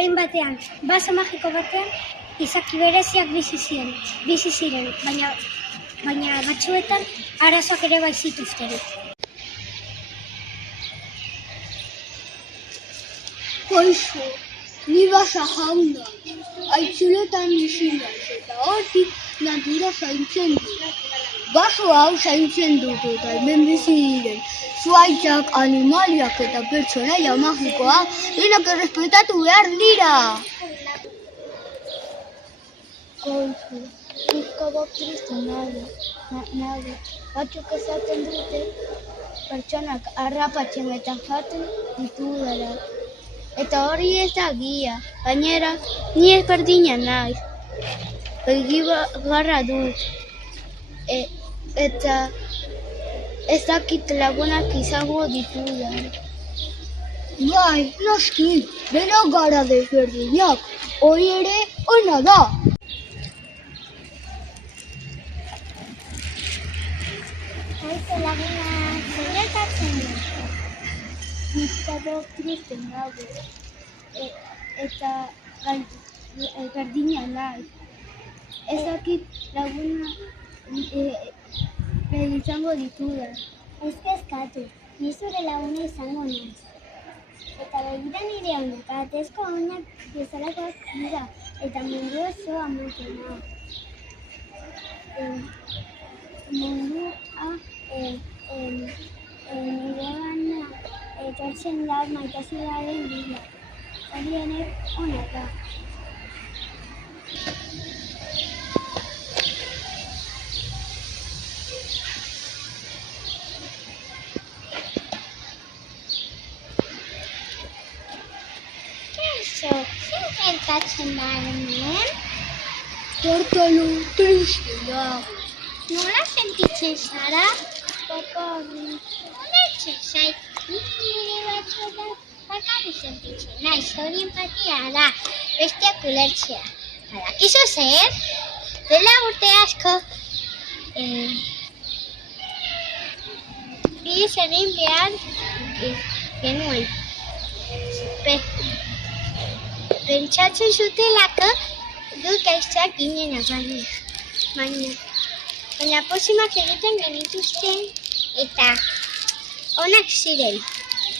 behin batean, baso magiko batean, izaki bereziak bizi ziren, baina batzuetan arazoak ere bai zituzten. Kaixo, ni basa jauna, aitzulotan bizi naiz eta hortik natura zaintzen dut. Baso hau zaintzen dut eta hemen bizi diren zuhaitzak, animaliak eta pertsonaia magikoa denak errespetatu behar dira. Kaixo, pixka bat triste nago. Batzuk esaten dute pertsonak harrapatzen eta jaten ditudala. Eta hori ez da egia, gainera, ni ezberdina naiz. Egibarra dut. Eta ez dakit lagunak izango ditudan. Bai, noski, denok gara desberdinak, hori ere ona da. Kaixo lagunak, zer gertatzen da? Pixka bat triste nago. Eta berdina naiz. Ez dakit lagunak izango ditudan. Ez kezkatu, ni zure laguna izango naiz. Eta begira nire onak, atezko onak bezalakoak dira, eta mundu osoa ematen da. Mundua niregana etortzen da maitasunaren bila. Hori ere ona da. Kaixo, zer gertatzen da hemen? Tortalo, triste da. Nola sentitzen zara? Bakarrik. Ulertzen zait, nire batzuetan bakarrik sentitzen naiz, hori empatia da, besteak ulertzea. Badakizu zer? Dela urte asko, bidez egin behar genuen. Pentsatzen zutelako dut gaiztak ginena baina posimak egiten genituzten eta onak ziren,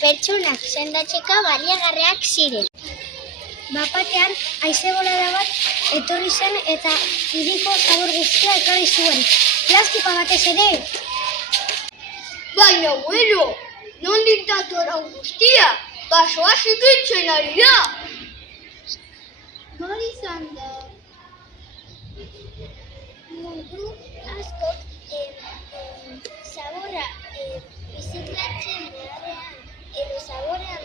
pertsonak sendatzeko baliagarriak ziren. Bapatean, haize bolada bat etorri zen eta hiriko zabor guztia ekarri zuen. Plastikoa batez ere. Baina, bueno, nondik dator hau guztia? Basoa zikintzen ari da. Nor izan da? Mundu askok zaborra biziklatzen beharrean edo zaborrean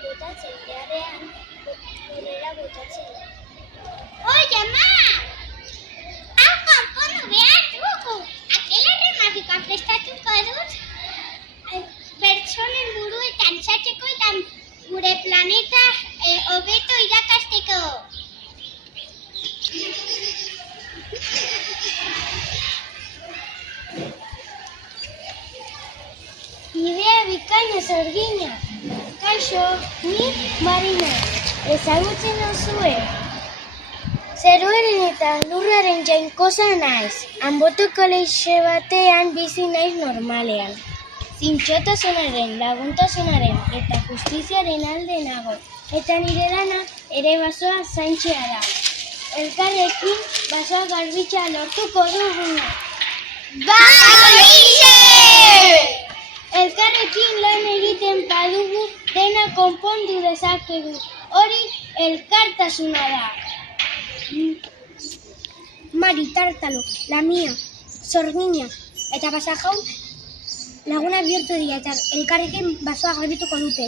botatzen beharrean horrela botatzen da. Oye, ma! Hau konpondu behar dugu! Akelarre magikoa prestatuko dut pertsonen buruetan txatzeko eta gure planeta hobeto irakasteko. Idea bikaina Zorgina. Kaixo, ni Marina. Ezagutzen duzue. Zeruaren eta lurraren jainkosa naiz. Anbotoko leixe batean bizi naiz normalean. Zintzotasunaren, laguntasunaren eta justiziaren alde nago. Eta nire lana ere basoa zaintzea da. Elkarrekin basoa garbitzea lortuko dugu. Basoitxe! Elkarrekin lan egiten badugu dena konpondu dezakegu. Hori elkartasuna da. Mari, Tartalo, Lamia, Zorgina eta Basajaun laguna bihurtu dira eta elkarrekin basoa garbituko dute.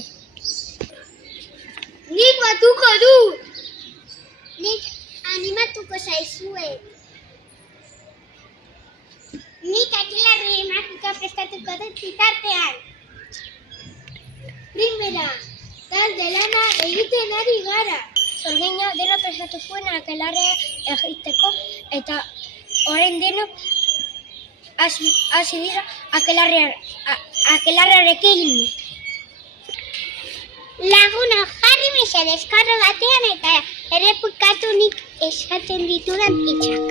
Nik batuko dut! Nik animatuko zaizue. Nik akelarri magikoa prestatuko dut bitartean. Primera, talde lana egiten ari gara. Zorgina dena prestatu zuen akelarrea egiteko eta orain denok hasi dira akelarrearekin. Laguna, jarri mesedez karro batean eta errepikatunik esaten ditudan hitzak.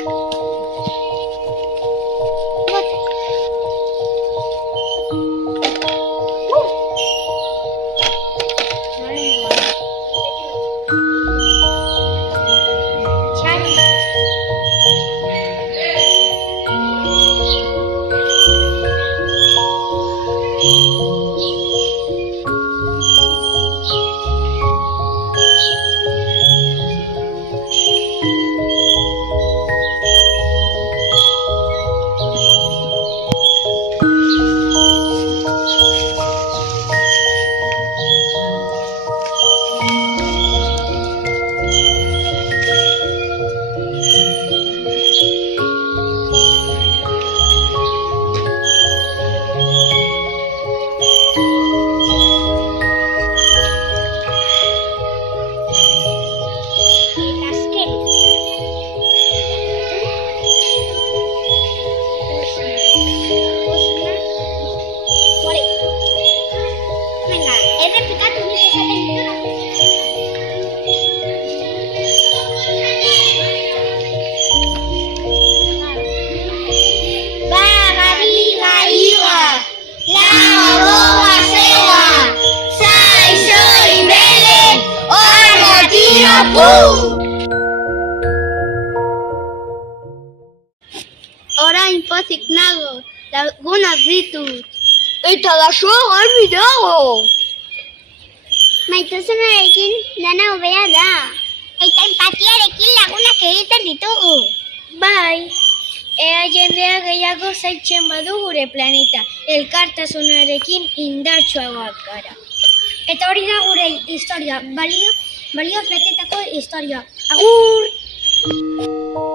Orain pozik nago, lagunak ditut. Eta laso garbi dago. Maitasunarekin dana hobea da. Eta empatiarekin lagunak egiten ditugu. Bai, ea jendea gehiago zaintzen badu gure planeta, elkartasunarekin indartsuagoak gara. Eta hori da gure historia, balio betetako historia. Agur!